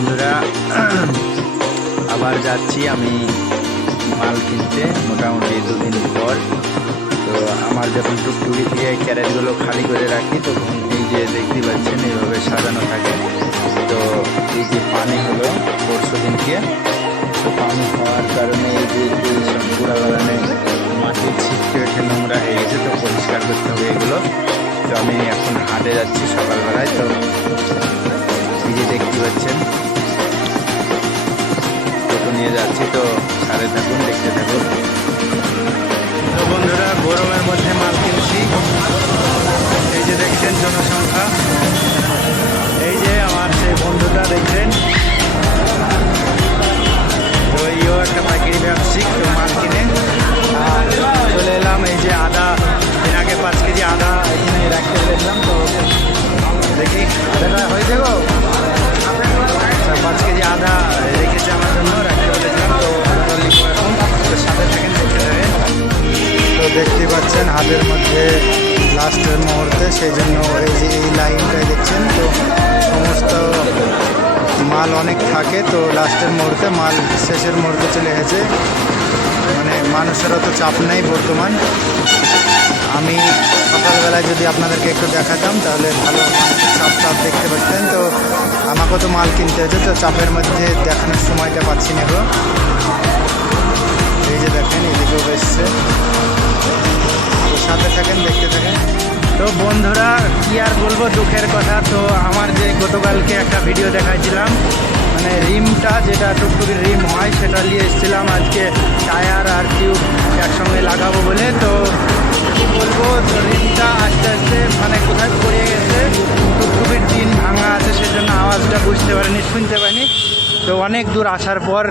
বন্ধুরা, আবার যাচ্ছি আমি মাল কিনতে মোটামুটি দুদিন পর। তো আমার যখন টুকটুকি থেকে ক্যারেটগুলো খালি করে রাখি তখন এই যে দেখতে পাচ্ছেন এইভাবে সাজানো থাকে। তো এই যে পানি হলো পরশু দিনকে তো পানি হওয়ার কারণে এই যে পুরা বাগানে মাটির ছিটকে ওঠে নোংরা হয়ে গেছে, তো পরিষ্কার করতে হবে এগুলো। তো আমি এখন হাটে যাচ্ছি সকালবেলায়, তো যাচ্ছি তো সাথে থাকুন দেখতে থাকুন দেখতে পাচ্ছেন, হাতের মধ্যে লাস্টের মুহূর্তে, সেই জন্য এই যে এই লাইনটাই দেখছেন, তো সমস্ত মাল অনেক থাকে, তো লাস্টের মুহূর্তে মাল শেষের মুহূর্তে চলে গেছে। মানে মানুষের অত চাপ নেই বর্তমান। আমি সকালবেলায় যদি আপনাদেরকে একটু দেখাতাম, তাহলে ভালো চাপ চাপ দেখতে পাচ্ছেন, তো আমাকেও তো মাল কিনতে হয়েছে, তো চাপের মধ্যে দেখানোর সময়টা পাচ্ছি না এই যে দেখেন, এদিকেও এসছে। বন্ধুরা, কি আর বলব, দুঃখের কথা। তো আমার যে গতকালকে একটা ভিডিও দেখাইছিলাম মানে রিমটা যেটা টুকটুকির রিম হয়, সেটা নিয়ে এসেছিলাম আজকে টায়ার আর টিউব একসঙ্গে লাগাবো বলে। তো কি বলব, তো রিমটা আস্তে আস্তে মানে কোথায় পড়ে গেছে, টুকটুকির টিন ভাঙা আছে, সেজন্য আওয়াজটা বুঝতে পারিনি, শুনতে পারিনি তো অনেক দূর আসার পর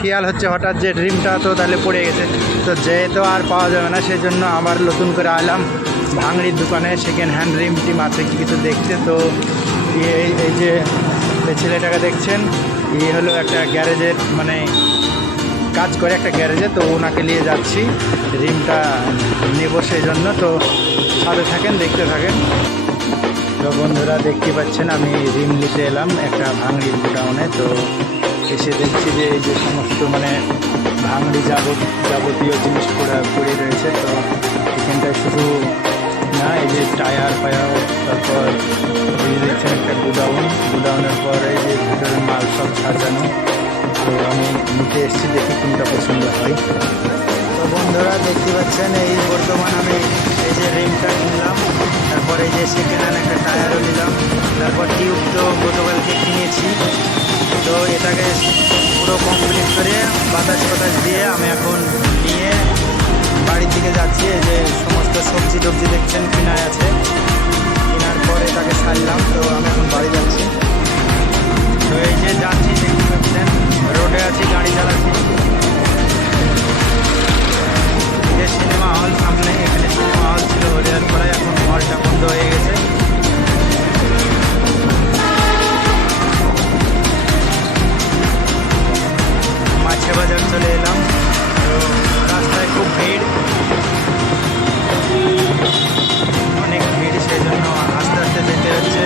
খেয়াল হচ্ছে হঠাৎ যে ড্রিমটা তো তাহলে পড়ে গেছে। তো যেহেতু আর পাওয়া যাবে না সেই জন্য আবার নতুন করে আলাম। ভাঙড়ির দোকানে সেকেন্ড হ্যান্ড রিম টিম আছে কি কিছু দেখছে? তো এই এই যে ছেলেটাকে দেখছেন এই হলো একটা গ্যারেজের মানে কাজ করে একটা গ্যারেজে, তো ওনাকে নিয়ে যাচ্ছি রিমটা নেব সেই জন্য তো সাথে থাকেন, দেখতে থাকেন। তো বন্ধুরা, দেখতে পাচ্ছেন, আমি রিম নিতে এলাম একটা ভাঙড়ির গোডাউনে তো এসে দেখছি যে এই যে সমস্ত মানে ভাঙড়ি যাবত যাবতীয় জিনিস পড়ে রয়েছে, তো এখানটায় শুধু না, এই যে টায়ার, ফায়ার, তারপর দেখছেন একটা গোডাউন। গোডাউনের পর এই যে ভিতরে মাল সব সাজানো। তো আমি নিতে এসেছি দেখি কোনটা পছন্দ হয়। তো বন্ধুরা, দেখতে পাচ্ছেন, এই বর্তমান আমি এই যে রিমটা কিনলাম তারপর এই যে সেকেন্ড হ্যান্ড একটা টায়ারও নিলাম। তারপর টিউব তো গতকালকে কিনেছি। তো এটাকে পুরো কমপ্লিট করে বাতাস বাতাস দিয়ে আমি এখন নিয়ে বাড়ির দিকে যাচ্ছি, যে সমস্ত সবজি টবজি দেখছেন কিনা আছে। কেনার পরে তাকে সারলাম তো আমি এখন বাড়ি যাচ্ছি। তো এই যে যাচ্ছি, দেখতে রোডে আছি, গাড়ি চালাচ্ছি। যে সিনেমা হল সামনে, এখানে সিনেমা হল ছিল হরিয়ার পাড়ায় এখন হলটা বন্ধ হয়ে গেছে। মাছে বাজার চলে এলাম। ভিড়। অনেক ভিড় সেই জন্য আস্তে আস্তে যেতে হচ্ছে।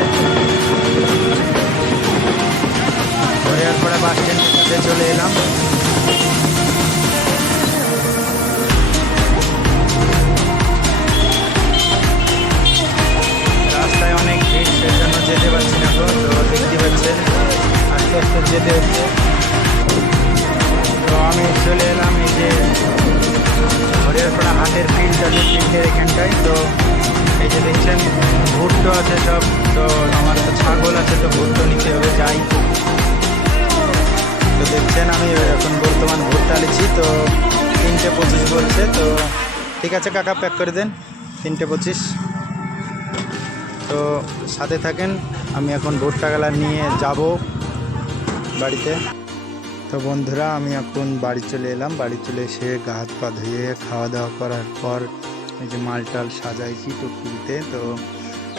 হরিয়ারপাড়া বাস স্ট্যান্ডে চলে এলাম। হাটের ফিল্ড আছে ফিল্ডের এখানটায়, তো এই যে দেখছেন, ভুট্টো আছে সব, তো আমার তো ছাগল আছে, তো ভুট্টো নিতে হবে, যাই। তো দেখছেন আমি, এখন বর্তমান ভুট্টা লিছি, তো তিনটে পঁচিশ বলছে, তো ঠিক আছে কাকা প্যাক করে দেন, তিনটে পঁচিশ। তো সাথে থাকেন, আমি এখন ভুট্টা গালা নিয়ে যাব বাড়িতে। তো বন্ধুরা, আমি এখন বাড়ি চলে এলাম। বাড়ি চলে এসে গা হাত পা ধুয়ে খাওয়া দাওয়া করার পর এই যে মাল টাল সাজাইছি টুকটুকিতে। তো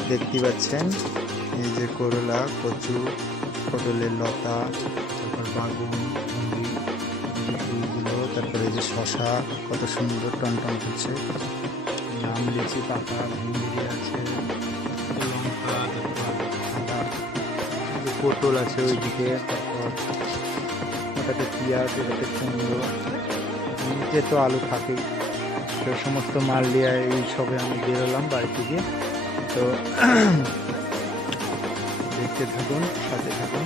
দেখতে পাচ্ছেন, এই যে করলা, কচু, পটলের লতা, তারপর বাগুন ফুলগুলো তারপরে এই যে শশা কত সুন্দর টন টন করছে আম লিচি, পাতা, ভিন্ডি আছে, লঙ্কা, তারপর পটল আছে ওইদিকে। ওটাতে পেঁয়াজ এটাতে কুমড়ো নিচে তো আলু থাকেই। তো সমস্ত মাল দিয়ে এই সবে আমি বেরোলাম বাড়ি থেকে তো দেখতে থাকুন, সাথে থাকুন।